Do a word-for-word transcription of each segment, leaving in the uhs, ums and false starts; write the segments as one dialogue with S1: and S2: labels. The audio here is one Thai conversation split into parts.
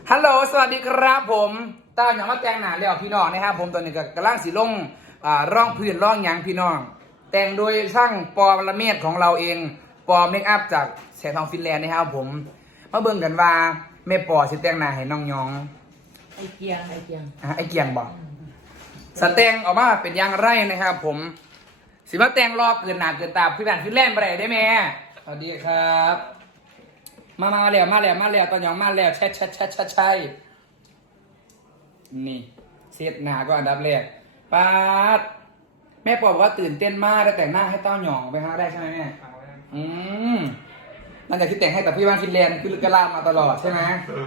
S1: ฮัลโหลสวัสดีครับผมตามอย่างมาแต่งหน้าแล้วพี่น้องนะครับผมตอนนี้ก็กำลังสีลงอ่าร่องพื้นร่องยางพี่น้อง แต่งโดยช่างปอละเมศของเราเองปอเมคอัพจากแสงทองฟินแลนด์นะครับผมมาเบิ่งกันว่าแม่ปอสิแต่งหน้าให้น้องยอง
S2: ไอเกียงไอเกียง
S1: อ่ะไอ้เกียงบอกสแตงออกมาเป็นอย่างไรนะครับผมสิมาแต่งรอบเกินหนาเกินตาพี่แบนฟินแลนด์ไปไหนได้ไหมสวัสดีครับ มามาแล้วมาแล้วมาแล้วตอนยองมาแล้วใช่ใช่ใช่ใช่ใช่นี่เซตหน้าก็อันดับแรกป้าดแม่ปอบอกว่าตื่นเต้นมากได้แต่งหน้าให้เต้าหยองไปฮะได้ใช่ไหมแม่อืมหลังจากที่แต่งให้แต่พี่บ้านฟินแลนด์คือลึกกระลามาตลอดใช่ไหม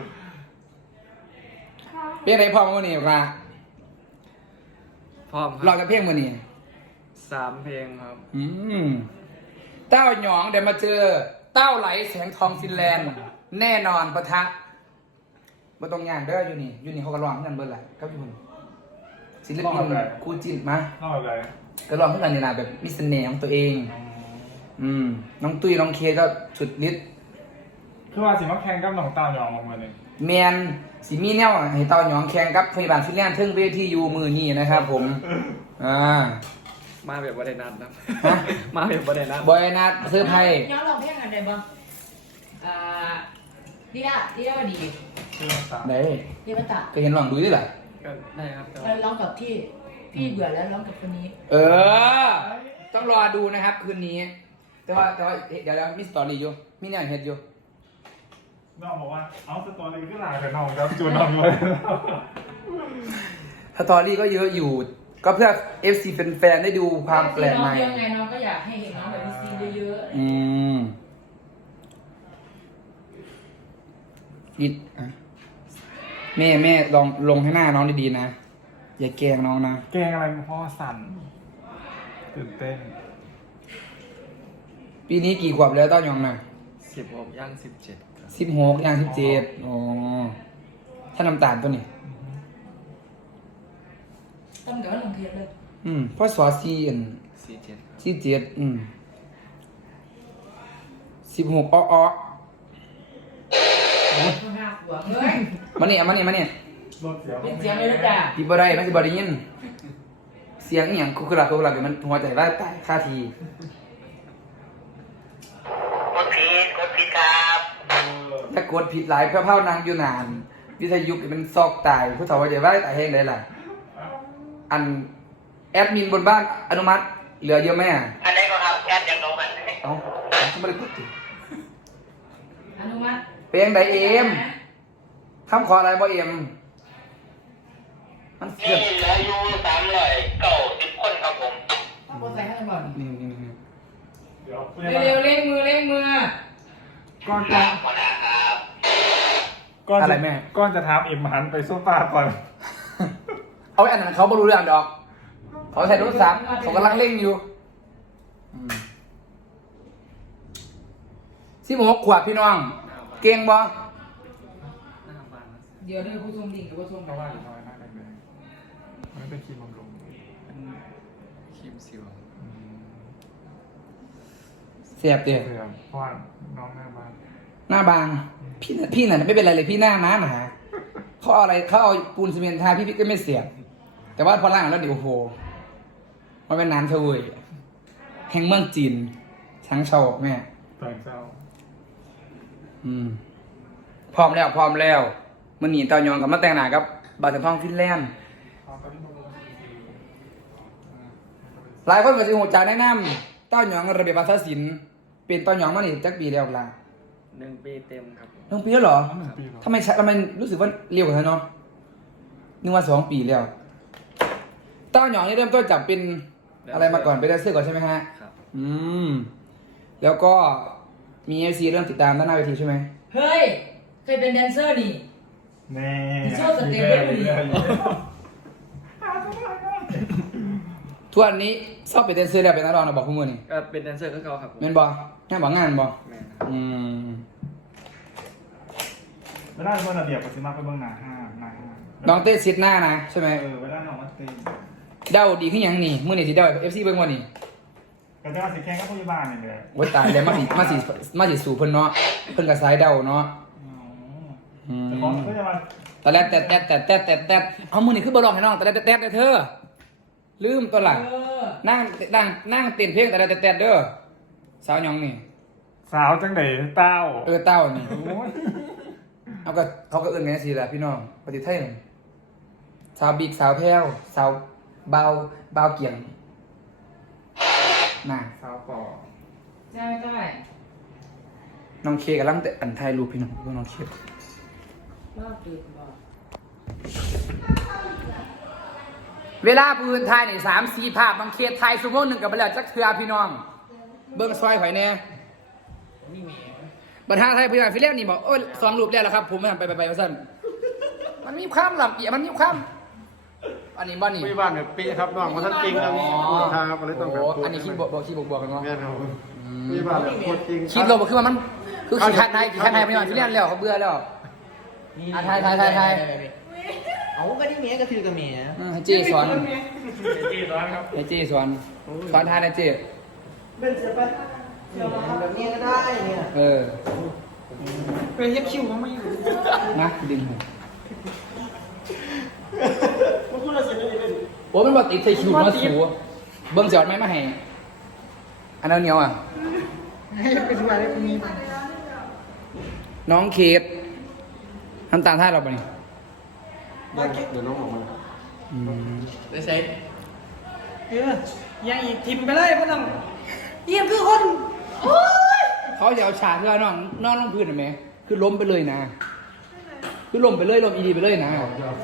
S1: เป็นไรพ่อมาวันนี้ละ
S3: พร้อมค
S1: เรา
S3: รับ
S1: จะเพ่งวันนี้
S3: สามเพลงครับ
S1: อืมเต้าหยองเดี๋ยวมาเจอเต้าไหลแสงทองฟินแลนด์ แน่นอนปะทะมาตรงงานเด้ออยู่นี่อยู่นี่เขาก็ร้องเหมือนกันเบอร์แหละครับพี่คุณศิลปินคู่จิ้นมา
S4: นอกเลย
S1: ก็ร้องเหมือนกันนี่นะแบบมิสเสน่ห์ของตัวเอง อืมน้องตุ้ยน้องเคก็สุดฤทธิ์
S4: คือว่าสิมาแข่งกับน้องตาหยองออกมาเลย
S1: แมนสีมีแนวให้เต้าหยองแข่งกับพยาบาลฟินแลนด์เทิงเวทีอยู่มือนี่นะครับ ผมอ่า
S3: มาแบบบริณัทนะ
S1: ฮะ
S3: มาแบบบริณัท
S1: บอยนัดเสื้อร์ไพ่
S2: ย้อนลองเพลงกันได้บ้างอ่าดีละดีละวันดี
S4: คือน้องตา
S1: ได้
S2: ดีมาตะ
S1: ก็เห็นลองดูด้วยแหละ
S3: ก็ได้ครับแต่
S2: เอ
S3: ว่า
S2: อร้องกับที่พี่เบื่อแล้วร้องกับคนนี้
S1: เออ ต้องรอดูนะครับคืนนี้ แต่ว่าแต่ว่าเดี๋ยวแล้วมีสตอรี่อยู่มีแนวเฮ็ดอยู่
S4: น้องบอกว่าเอาสตอรี่ก็หลายแต่น้องครับจูนน้องเลย
S1: สตอรี่ก็เยอะอยู่ ก็เพื่อ เอฟ ซี แฟนๆได้ดูความแปลกใหม่
S2: น้องเยอะไงน้องก็อยากให้เห็นน้องแบบมีซีนเยอะ
S1: อืมนิดอ่ะแม่แม่ลองลงให้หน้าน้องดีๆนะ อย่าแกล้งน้องนะ
S4: แกงอะไรพ่อสั่นตื่นเต้น
S1: ปีนี้กี่ขวบแล้วเต้ายองนะ
S3: สิบหกย่างสิบเจ็ดครับ
S1: สิบหกย่างสิบเจ็ดอ๋อ ถ้าน้ำตาลตัวนี้
S2: ๆต้นกับว่าลงเทปเลย
S1: อืมพ่อสอซีอัน
S3: สี่เจ็ด
S1: สิบเจ็ดอืมสิบหกอ้ออ้อ
S2: ข้างหน้าหัวเฮ้ย
S1: มาเนี่ยมาเนี่ยมาเนี่ย
S4: รถเสีย
S2: เป็นเสียงเลยนะจ๊ะ
S1: ที่บ่ได้มันจะบ่ได้ยิน เสียงอหย่างคุกคุลักคุกคุลักเดี๋ยวมันหัวใจว่าตายค่าที
S5: กดผิดกดผิดครับ
S1: ถ้ากดผิดหลายเพื่อเผานางอยู่นาน วิทยุก็เป็นซอกตายผู้สาวว่าจะว่าตายแห้งได้ล่ะ อันแอดมินบนบ้านอนุมัติ เหลือเยอะไหมอ่ะ
S5: อันไหนก็ครับแอดยังโดน
S1: เอ้าฉันไม่ได้พูดถึง
S2: อนุมัติ
S1: เพลงใดเอ็มทำขออะไรบ่เอ็มมัน
S5: นี่
S1: เกิด
S5: เหลืออยู่สามร้อยเก้าสิบคนครับผม
S2: ต้องกดใส่ให้ก่อน
S1: นี่นี่นี่
S4: เดี๋ยว
S2: เร็วๆเร่งมือเร่งมือ
S4: ก่อน
S5: ค
S4: จะ
S5: รับขอหน้าครับ
S4: ก่อน
S1: อะไร
S4: จะ
S1: แม่
S4: ก่อนจะทำเอ็มหันไปโซฟาก่อน
S1: เอาไว้อันนั้นเขาไม่รู้เรื่องดอก เขาใช้โทรศัพท์เขากำลังเล่นอยู่สิบหกขวบพี่น้อง เก่งบ่
S3: หน้าบ้านนะ
S2: เดี๋ยวเดี๋ยวผู้ชมดิ่งกับผู้ชม
S4: เพราะว่าอยู่น้อยมากเลยมันไม่เป็นครีมบำรุง
S3: เป็นครีมสิว
S4: อืม
S1: เสียบเดียว
S4: เสื่อมเพราะว่าน้องหน้าบ้าน
S1: หน้าบาง พี่น่ะพี่น่ะไม่เป็นไรเลยพี่หน้าม้าหนาเขาเอาอะไรเขาเอาปูนซีเมนต์ทาพี่พี่ก็ไม่เสียบ แต่ว่าพอล้างแล้วเดี๋ยวโอ้โหมันเป็นน้ำเฉวยแห่งเมืองจีนช้างเชาแม่
S4: ต่างเจ้า
S1: อืม พร้อมแล้วพร้อมแล้วมันหนีเตายองกับมาแต่งหน้ากับบาดจันทองฟินแลนด์
S4: เขาก็ที่มาลง
S1: หลายคนก็สิหูจากแนะนำเต้ายองระเบียบภาษาศิลป์เป็นเต้ายองมานี่จักปีแล้วล่ะ
S3: หนึ่งปีเต็มครับ
S1: หนึ่งปีแล้วเหรอ
S4: หนึ่งปีแล้ว
S1: ทำไมใช้ทำไมรู้สึกว่าเร็วกว่าเธอเนาะนึกว่าสองปีแล้วเต้ายองนี่เริ่มต้นจากเป็นอะไรมาก่อนเป็นแดนเซอร์ก่อนใช่ไหมฮะ
S3: ครับ
S1: อืม แล้วก็มีเอฟซีเริ่มติดตามด้านหน้าเวทีใช่ไหม
S2: เฮ้ยเคยเป็นแดนเซอร์นี่
S4: แน่
S2: มีโชว์สเต็ปด้วยดิ
S1: ทุกวันนี้ชอบเป็นแดนเซอร์แล้วเป็นนักร้องนะบอกคุณมือนี่
S3: ก็เป็นแดนเซอร์ก็เก่าครับผม
S1: แม่นบอแม่นบอกงานบอ
S3: แม่นะครับ
S1: อืม
S4: เวลาเมื่อระเบียบปฏิมาไปเบื้องหน้าห้าหน้าห้า
S1: น้องเต้ซิดหน้านะใช่ไหม
S4: เออเวลาน้องมาเต้น
S1: เดาดีขึ้นยังนี่มือนี่สิเดาเอฟซีเบิ้งวันนี่
S4: ก็จะมาสิแข่งกับพยาบาลเนี่ยเลย
S1: โอ้ยตายแล้วมาสิมาสิมาสิสู่เพิ่นเนาะเพิ่นกับสายเดาเนาะ
S4: อ๋อ
S1: ออืม
S4: แต่ของก็จะมา
S1: แต่แรกแต่แต่แต่แต่แต่แต่เอามือนี่คือบอลลองให้น้องแต่แต่แต่แต่เธอลืมตัวหลัง
S2: เออ
S1: นั่งนั่งนั่งเต้นเพลงแต่แต่แต่เด้อสาวยองนี่
S4: สาวจังไหนเต้า
S1: เออเต้านี่
S4: โอ้ย
S1: เอาก็เขาก็เอื้อนไงสิล่ะพี่น้องปฏิเทศสาวบิ๊กสาวแพ้วสาวเบาเบาเกี่ยงน่ะ
S4: สาวปอ
S2: ใช่ไม่ได้
S1: น้องเคกำลังแต่อันไทยรูปพี่น้องเพื่อนน้องเค
S2: รอบดึกบอก
S1: เวลาปืนไทยนี่สามสี่ภาพน้องเคไทยซูโม่หนึ่งกับไปแล้วจักเทือพี่น้อง เบิ้งซอยหอยแน่
S3: นี่แหม
S1: บัตรไทยพี่น้องฟิลเล่นี่บอกโอ้ยสองรูปแล้วละครับ ผมไม่ทำไปไปไปว่าสั้นมันมีความหลับเอียมันมีความอันนี้บ้านนี่
S6: ไม่บ้านแบบปีครับน้องมาท่านจริงครับครับอะไรต้องแบบ
S1: โอ้อันนี้คิดบอกบอกคิดบอกบอกกันเนาะ
S6: แม่ครับไม่บ้านแบบพูดจริง
S1: คิดลงคือว่ามันคือขี้ขัดไทยขี้ขัดไทยไม่ยอมฟิลเล่นแล้วเขาเบื่อแล้วอ่ะไทยไทยไทยไทย
S3: เอาก็นี่เมียก็ถือกับเมีย
S1: อืมให้เจ้สอน
S4: จีร้อนครับ
S1: ให้เจ้สอนสอนไทยนะเจ้
S3: เป็นเสียไปแบบนี้ก็ได้เนี่ย
S1: เออ
S3: เป็นยักษ์คิวเขาไม่อยู่
S1: นะดึงหัว
S3: มันพูดอะไรเสียเลยเป็น
S1: โอ้มันบอกติดใส่คิวมาสูเบิ้งจอดไหมมาให้อันนั้นเหนียวอ่ะ
S3: ให้เป็นอะไรเป็นนี้
S1: น้องเคสทำตามท่าเราปะนี่
S6: เดี๋ยวน้องออกมา
S1: อืม
S3: ได้ใช้
S7: เออยังอีกทิมไปเลยพ่อน้องเยี่ยมคือคน
S1: เขาจะเอาฉากเพื่อนอนนอนลงพื้นเห็นไหมคือล้มไปเลยนะ คือล้มไปเลยล้มอีดีไปเลยนะ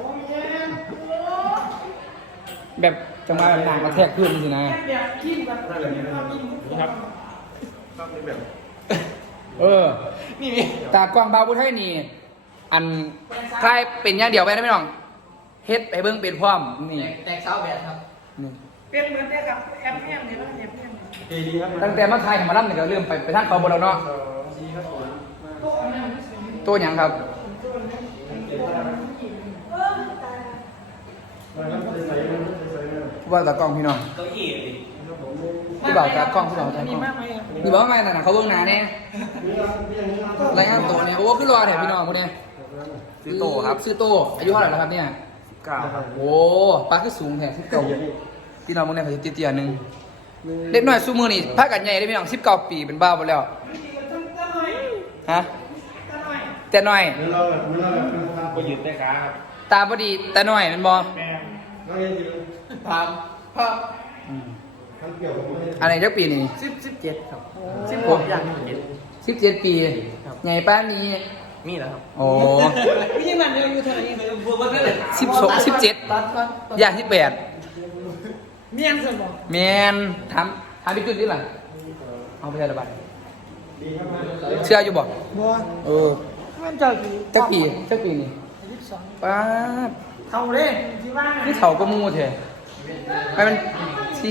S1: แบบจังหวะแบบหนังกระแทกพื้นสินะ
S7: แบบทิมแบบ
S6: ครับต้องมีแบบ
S1: เออ นี่ตากล้องเบาบุไทยนี่ อันใครเป็นอย่างเดียวไปนะพี่น้อง เฮ็ดไปเบิ้งเป็นพร้อม นี่
S3: แตกเสาแบบครับ
S1: นี่
S7: เป็นเหมือนเดียวกับแอมแอมเนี่ยแล้วแอมแอม
S6: ดีดีครับ
S1: ตั้งแต่มาไทยมาล่ำนี่ก็เริ่มไปไปทางเขาบนแล้วเนาะ
S6: ดีครับผม
S1: ตัวหยังครับ ว่าตากล้องพี่น้อง
S3: เก้าอี้ดิ
S1: พี่บ่าวตากล้องพี่บ่าวตากล้
S7: นี่
S1: อง
S7: มากไหมครับ
S1: นี่บอกว่าไงน่ะเขาเบื้องหน้าแน่รายงานตัวเนี่ยโอ้ขึ้นรอแถวพี่น้องพวกเนี้ย
S6: ซื้อโตครับ
S1: ซื้อโตอายุเท่าไหร่แล้วครับเนี่ย
S6: เก้าครับ
S1: โอ้ปลาขึ้นสูงแถวสิบเก้าพี่น้องพวกเนี้ยเขาจะเตี้ยๆหนึงเด็กน้อยซูมือนี่พากันใหญ่ได้พี่น้องสิบเก้าปีเป็นบ้าไปแล้วฮะแต่น้อย
S6: เมื่อเราเมื่อเราไปยืนได้ขาครับ
S1: ตาพอดีแต่น้อยเป็นบอ
S4: แม่
S6: น้องยังยืน
S3: พามพาม
S1: ม
S6: ทั้งเกี่ยวผมไม่ได้
S1: อะไรเจ้าปีนี้
S3: สิบสิบเจ็ดครับ
S1: สิบหก
S3: อย่างเจ็ด
S1: สิบเจ็ดปีใหญ่ป้านนี้
S3: มีแล้วครับ
S1: โอ้
S7: พี่ยังมันเดียวอยู่เท่าไหร่ยัง
S3: บวกกันเลย
S1: สิบสองสิบเจ็ด
S3: ตัดก่อน
S1: อย่างที่แปด
S7: เมียนส่วนบอก
S1: แมนถามถามพี่จุดนี่หล่ะเอาไปใช้ระบาดเชื่ออยู่บอก
S7: บัว
S1: เออ
S7: มันเจ้ากี่
S1: เจ้าปีเจ้าปีนี่
S7: ยี่สิบสอง
S1: ป้าด
S7: เท่าเลยที่ว่า
S1: นี่เถาก็มูเถอะไปมันที่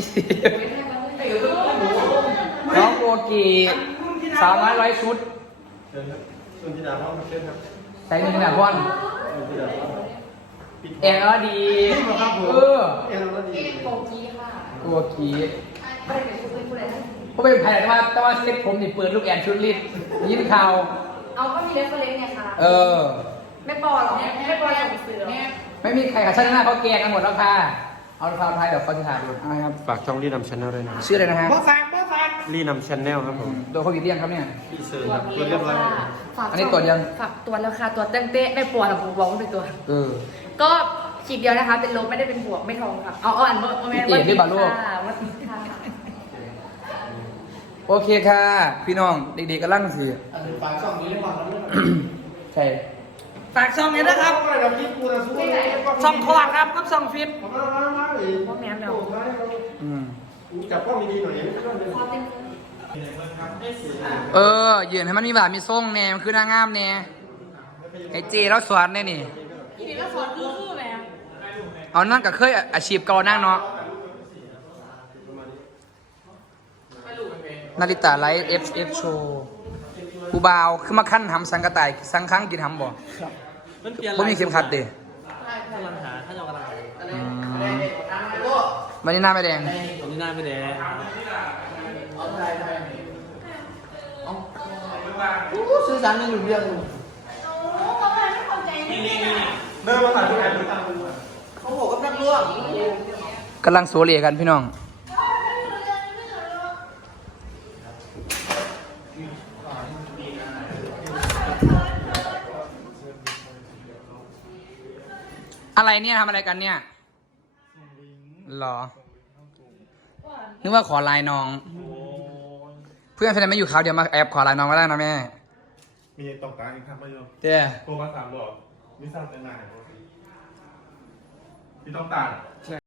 S1: น้องโกกีสาวน้อยร้อยชุด
S6: เชิญครับส่วนที่ดาวเขาเชิญครับ
S1: ใส่เงินขนาดพ่อน
S6: ส่วนที่ดาว
S1: แอนอดีเออ
S6: เอ็นแล้วดี
S2: โกกี้ค่ะ
S1: โกกี
S2: ไม่ได้เป็นผู้เป็นผู้ใดนะ
S1: เขาเป็นแผนว่าแต่ว่าเซ็ตผมนี่เปิดลูกแอนชุดลิดยิ้มข่าว
S2: เอาก็มีเรฟเฟอเรนซ์ไงคะ
S1: เออ
S2: ไม่ปอหรอไม่ปอส่งเสือ
S1: ไม่มีใครขัดชั้นหน้าเขาแกงกันหมดแล้วค่ะ เอาข่าวไทยเดี๋ยวเขาจะถ่ายดูอะไรครับ
S6: ฝากช่องรีนำชาแนลด้วยนะ
S1: ชื่ออะไรนะฮะ
S7: บัวฝากบัวฝาก
S6: รีนำชาแนลครับผม
S1: โดนโควิดเรียงครับเนี่ย
S6: พี่เซิร์ครับตัวเรียบร้อย
S2: ฝาก
S1: อันนี้ตรวจยัง
S2: ฝากตรวจแล้วค่ะตรวจเต้นเต้ไม่ปวดหรอกผมบอกว่าเป็นตัว
S1: เออ
S2: ก็ขีดเดียวนะคะ เป็นลบไม่ได้เป็นบวกไม่ทองค่ะ เอาเอาอันเมื่อเมื่อ
S1: เอกหรือบาโลก
S2: ค่ะวัดค่ะ
S1: โอเคค่ะ พี่น้องเด็กๆกำลังสิ
S3: อันนี้ฝากช่องนี้ได้บ้างแล้ว
S1: ใช่
S7: ฝากช่องนี้นะครับช่องคอร์ดครับกับช่องฟิต
S2: พวกแม่แมว
S1: อืม
S6: จับกล้องดีๆหน่อย
S2: ขอเต็ม
S1: เออยืนให้มันมีแบบมีทรงแน่มันคือหน้างามแน่ไอเจแล้วสอนแน่นี่
S2: ทีนี้ก็สอนคือคือแม่
S1: เอานั่นก็เคยอาชีพเก่านั่งเนาะนาริตาไลฟ์เอฟเอฟโชว์กูบาวคือมาขั้นหำสังกะต่ายสังครั้งกินหำบ่
S3: มันเปลี่ยน
S1: บ่มีเข็มขัดเด้
S3: กำลังหาถ้าเรากำลังหา
S1: อืมวันนี้หน้าไม่แดง
S3: ผมนี่หน้าไม่แดง
S7: ซื้อสารยังอยู่เรื่อง
S2: โอ้ก็แม่ไม่
S1: กำลังโซเลกันพี่น้องอะไรเนี่ยทำอะไรกันเนี่ยหรอนึกว่าขอไลน์น้อง เพื่อนแฟนไม่อยู่คราวเดียวมาแอบขอไลน์น้องก็ได้นะแม่
S4: มีตรงกลางอีกครับไม่ยอม
S1: เจ้
S4: โทรมาถามบอกมิสซัมเป็นไงพี่ต้องตัด